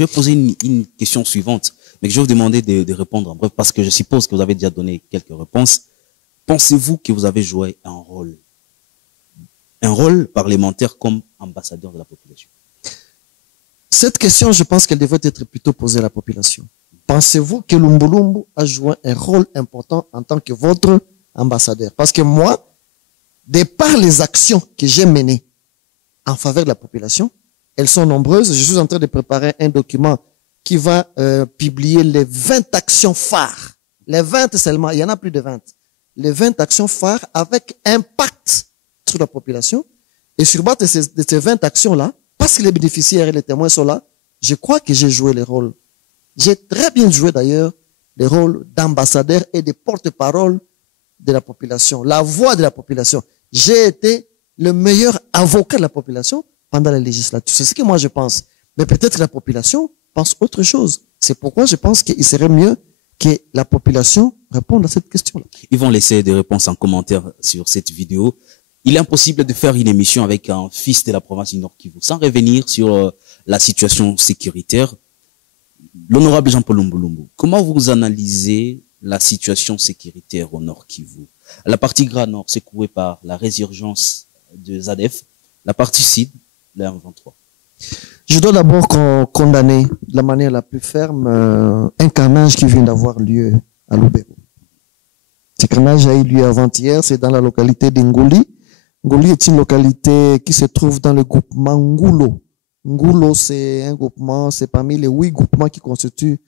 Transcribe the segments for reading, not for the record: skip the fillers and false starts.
Je vais poser une question suivante, mais que je vais vous demander de répondre en bref, parce que je suppose que vous avez déjà donné quelques réponses. Pensez-vous que vous avez joué un rôle parlementaire comme ambassadeur de la population? Cette question, je pense qu'elle devrait être plutôt posée à la population. Pensez-vous que Lumbu Lumbu a joué un rôle important en tant que votre ambassadeur? Parce que moi, de par les actions que j'ai menées en faveur de la population, elles sont nombreuses. Je suis en train de préparer un document qui va publier les 20 actions phares. Les 20 seulement, il y en a plus de 20. Les 20 actions phares avec impact sur la population. Et sur base de ces 20 actions-là, parce que les bénéficiaires et les témoins sont là, je crois que j'ai joué les rôles. J'ai très bien joué d'ailleurs les rôles d'ambassadeur et de porte-parole de la population, la voix de la population. J'ai été le meilleur avocat de la population pendant la législature. C'est ce que moi je pense. Mais peut-être la population pense autre chose. C'est pourquoi je pense qu'il serait mieux que la population réponde à cette question-là. Ils vont laisser des réponses en commentaire sur cette vidéo. Il est impossible de faire une émission avec un fils de la province du Nord Kivu sans revenir sur la situation sécuritaire. L'honorable Jean-Paul Lumbu Lumbu, comment vous analysez la situation sécuritaire au Nord Kivu? La partie Grand Nord secouée par la résurgence de ZADF, la partie Sud, la M23. Je dois d'abord condamner de la manière la plus ferme un carnage qui vient d'avoir lieu à Lubero. Ce carnage a eu lieu avant-hier, c'est dans la localité d'Ngoli. Ngoli est une localité qui se trouve dans le groupement Ngulo. Ngulo, c'est un groupement, c'est parmi les 8 groupements qui constituent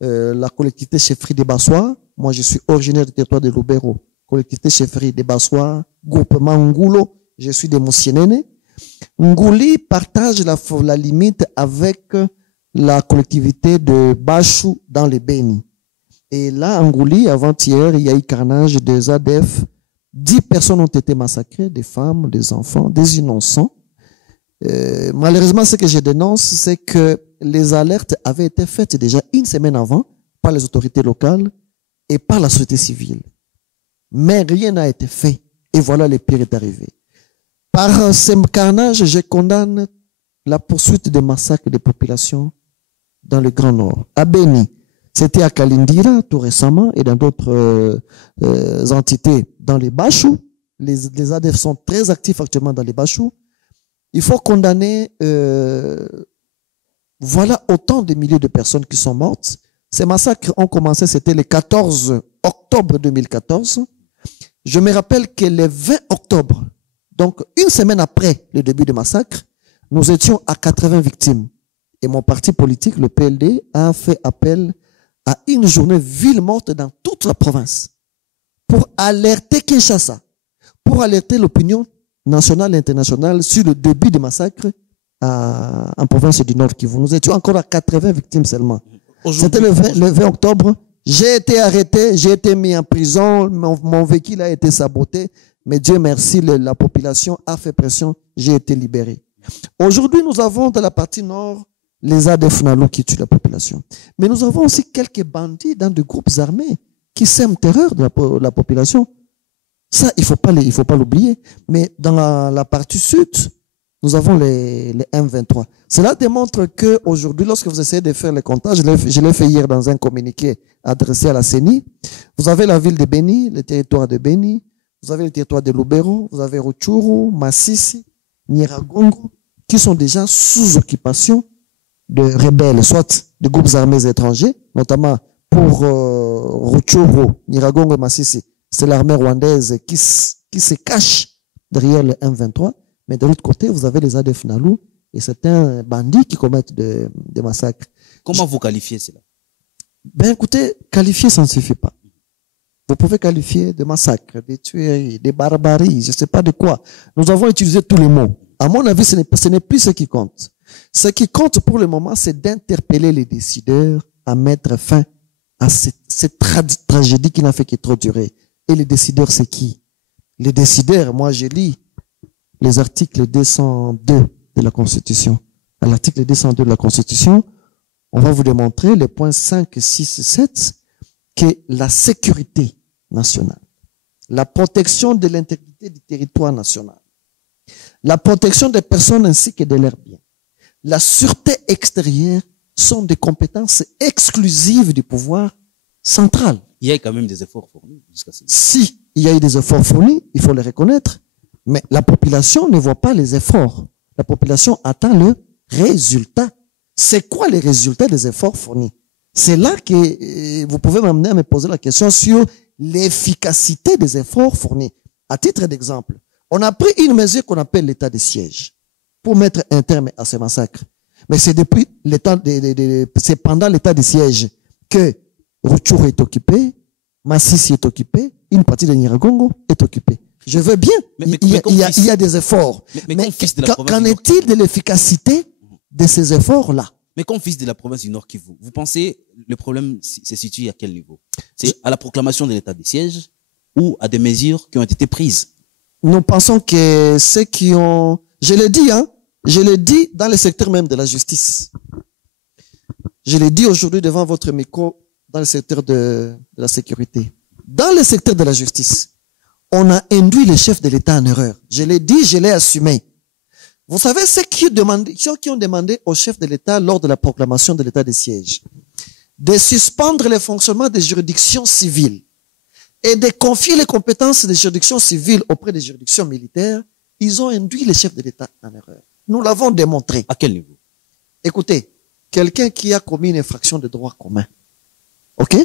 la collectivité chefferie des Bassois. Moi, je suis originaire du territoire de Lubero. Collectivité chefferie des Bassois, groupement Ngulo. Je suis de Moussienene. Nguli partage la limite avec la collectivité de Bachou dans les Béni. Et là, en Nguli, avant-hier, il y a eu carnage des ADF. 10 personnes ont été massacrées, des femmes, des enfants, des innocents. Malheureusement, ce que je dénonce, c'est que les alertes avaient été faites déjà une semaine avant par les autorités locales et par la société civile. Mais rien n'a été fait. Et voilà, le pire est arrivé. Par ce carnage, je condamne la poursuite des massacres des populations dans le Grand Nord. À Béni, c'était à Kalindira tout récemment et dans d'autres entités dans les Bachou. Les ADF sont très actifs actuellement dans les Bachou. Il faut condamner, voilà autant de milliers de personnes qui sont mortes. Ces massacres ont commencé, c'était le 14 octobre 2014. Je me rappelle que le 20 octobre, donc une semaine après le début du massacre, nous étions à 80 victimes. Et mon parti politique, le PLD, a fait appel à une journée ville morte dans toute la province pour alerter Kinshasa, pour alerter l'opinion nationale et internationale sur le début du massacre en province du Nord Kivu. Nous étions encore à 80 victimes seulement. C'était le 20 octobre. J'ai été arrêté, j'ai été mis en prison, mon véhicule a été saboté, mais Dieu merci, la population a fait pression, j'ai été libéré. Aujourd'hui, nous avons dans la partie nord les ADF Nalu qui tuent la population. Mais nous avons aussi quelques bandits dans des groupes armés qui sèment terreur de la population. Ça, il faut pas l'oublier. Mais dans la partie sud, nous avons les M23. Cela démontre que aujourd'hui, lorsque vous essayez de faire les comptages, je l'ai fait hier dans un communiqué adressé à la CENI, vous avez la ville de Béni, le territoire de Béni, vous avez le territoire de Lubero, vous avez Rutshuru, Masisi, Nyiragongo, qui sont déjà sous occupation de rebelles, soit de groupes armés étrangers, notamment pour Rutshuru, Nyiragongo et Masisi. C'est l'armée rwandaise qui se cache derrière le M23. Mais de l'autre côté, vous avez les ADF Nalu et certains bandits qui commettent des massacres. Comment vous qualifiez cela? Ben écoutez, qualifier, ça ne suffit pas. Vous pouvez qualifier de massacres, des tueries, des barbaries, je ne sais pas de quoi. Nous avons utilisé tous les mots. À mon avis, ce n'est plus ce qui compte. Ce qui compte pour le moment, c'est d'interpeller les décideurs à mettre fin à cette tragédie qui n'a fait que trop durer. Et les décideurs, c'est qui? Les décideurs, moi je lis les articles 202 de la Constitution. À l'article 202 de la Constitution, on va vous démontrer les points 5, 6, 7, que la sécurité nationale, la protection de l'intégrité du territoire national, la protection des personnes ainsi que de leurs biens, la sûreté extérieure sont des compétences exclusives du pouvoir central. Il y a quand même des efforts fournis jusqu'à ce moment. Si il y a eu des efforts fournis, il faut les reconnaître, mais la population ne voit pas les efforts. La population attend le résultat. C'est quoi les résultats des efforts fournis? C'est là que vous pouvez m'amener à me poser la question sur l'efficacité des efforts fournis. À titre d'exemple, on a pris une mesure qu'on appelle l'état de siège pour mettre un terme à ces massacres. Mais c'est depuis l'état c'est pendant l'état de siège que Rutshuru est occupé, Masisi est occupé, une partie de Nyiragongo est occupée. Je veux bien, il y a des efforts. Mais qu'en est-il de l'efficacité de ces efforts-là? Mais comme fils de la province du Nord Kivu, vous pensez le problème se situe à quel niveau? C'est à la proclamation de l'état de siège ou à des mesures qui ont été prises? Nous pensons que ceux qui ont, je l'ai dit dans le secteur même de la justice. Je l'ai dit aujourd'hui devant votre micro dans le secteur de la sécurité. Dans le secteur de la justice, on a induit les chefs de l'État en erreur. Je l'ai dit, je l'ai assumé. Vous savez, ceux qui ont demandé au chef de l'État lors de la proclamation de l'état de siège de suspendre le fonctionnement des juridictions civiles et de confier les compétences des juridictions civiles auprès des juridictions militaires, ils ont induit les chefs de l'État en erreur. Nous l'avons démontré. À quel niveau? Écoutez, quelqu'un qui a commis une infraction de droit commun, ok?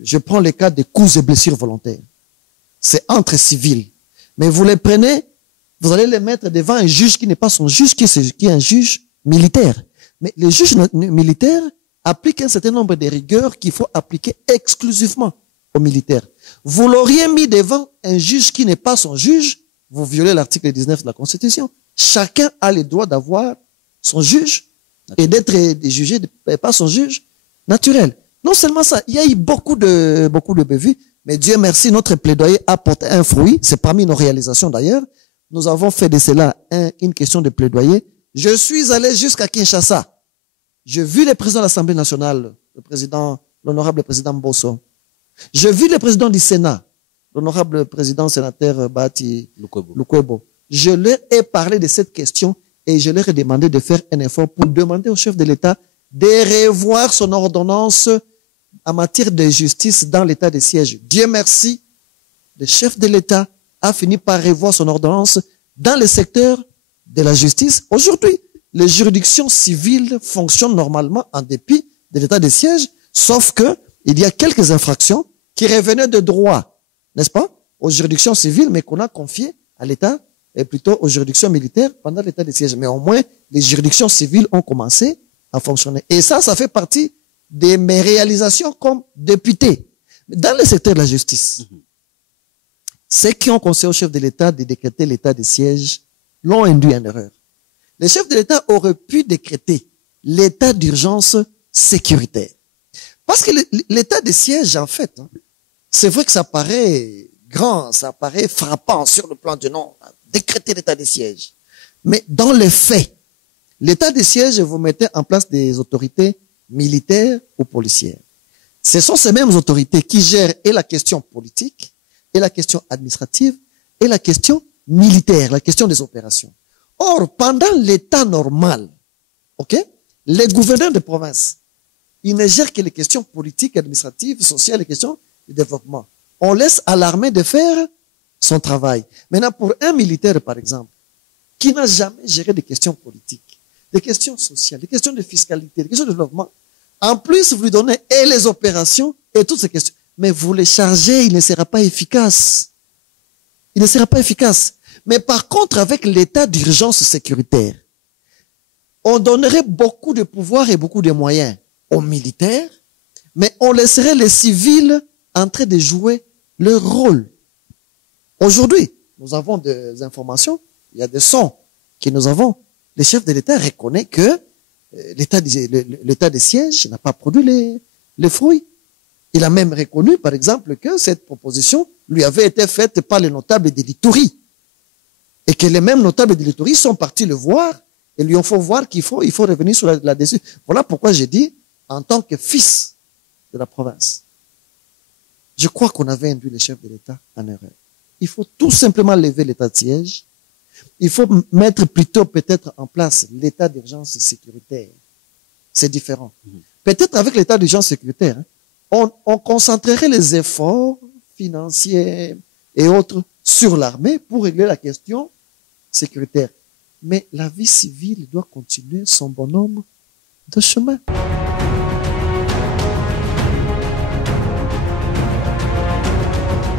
Je prends le cas des coups et blessures volontaires. C'est entre civils. Mais vous les prenez, vous allez les mettre devant un juge qui n'est pas son juge, qui est un juge militaire. Mais les juges militaires appliquent un certain nombre de rigueurs qu'il faut appliquer exclusivement aux militaires. Vous l'auriez mis devant un juge qui n'est pas son juge, vous violez l'article 19 de la Constitution. Chacun a le droit d'avoir son juge et d'être jugé par son juge naturel. Non seulement ça, il y a eu beaucoup de bévues, mais Dieu merci, notre plaidoyer a porté un fruit. C'est parmi nos réalisations d'ailleurs. Nous avons fait de cela une question de plaidoyer. Je suis allé jusqu'à Kinshasa. J'ai vu le président de l'Assemblée nationale, l'honorable président Mbosso. J'ai vu le président du Sénat, l'honorable président sénateur Bahati Lukwebo. Je leur ai parlé de cette question et je leur ai demandé de faire un effort pour demander au chef de l'État de revoir son ordonnance en matière de justice dans l'état de siège. Dieu merci, le chef de l'État a fini par revoir son ordonnance dans le secteur de la justice. Aujourd'hui, les juridictions civiles fonctionnent normalement en dépit de l'état de siège, sauf que il y a quelques infractions qui revenaient de droit, n'est-ce pas, aux juridictions civiles, mais qu'on a confiées à l'État et plutôt aux juridictions militaires pendant l'état de siège. Mais au moins, les juridictions civiles ont commencé à fonctionner. Et ça fait partie de mes réalisations comme député. Dans le secteur de la justice, ceux qui ont conseillé au chef de l'État de décréter l'état de siège l'ont induit en erreur. Le chef de l'État aurait pu décréter l'état d'urgence sécuritaire. Parce que l'état de siège, en fait, c'est vrai que ça paraît grand, ça paraît frappant sur le plan du nom, décréter l'état de siège. Mais dans les faits, l'état de siège, vous mettez en place des autorités militaires ou policières. Ce sont ces mêmes autorités qui gèrent et la question politique, et la question administrative, et la question militaire, la question des opérations. Or, pendant l'état normal, ok, les gouverneurs de province, ils ne gèrent que les questions politiques, administratives, sociales, les questions de développement. On laisse à l'armée de faire son travail. Maintenant, pour un militaire, par exemple, qui n'a jamais géré des questions politiques, des questions sociales, des questions de fiscalité, des questions de développement, en plus, vous lui donnez et les opérations et toutes ces questions. Mais vous les chargez, il ne sera pas efficace. Il ne sera pas efficace. Mais par contre, avec l'état d'urgence sécuritaire, on donnerait beaucoup de pouvoir et beaucoup de moyens aux militaires, mais on laisserait les civils en train de jouer leur rôle. Aujourd'hui, nous avons des informations, il y a des sons que nous avons. Le chef de l'État reconnaît que l'état de siège n'a pas produit les fruits. Il a même reconnu, par exemple, que cette proposition lui avait été faite par les notables de l'Ituri. Et que les mêmes notables de l'Ituri sont partis le voir et lui ont fait voir qu'il faut revenir sur là-dessus. Voilà pourquoi j'ai dit, en tant que fils de la province, je crois qu'on avait induit le chef de l'État en erreur. Il faut tout simplement lever l'état de siège. Il faut mettre plutôt peut-être en place l'état d'urgence sécuritaire. c'est différent. Peut-être avec l'état d'urgence sécuritaire, hein, on concentrerait les efforts financiers et autres sur l'armée pour régler la question sécuritaire. Mais la vie civile doit continuer son bonhomme de chemin.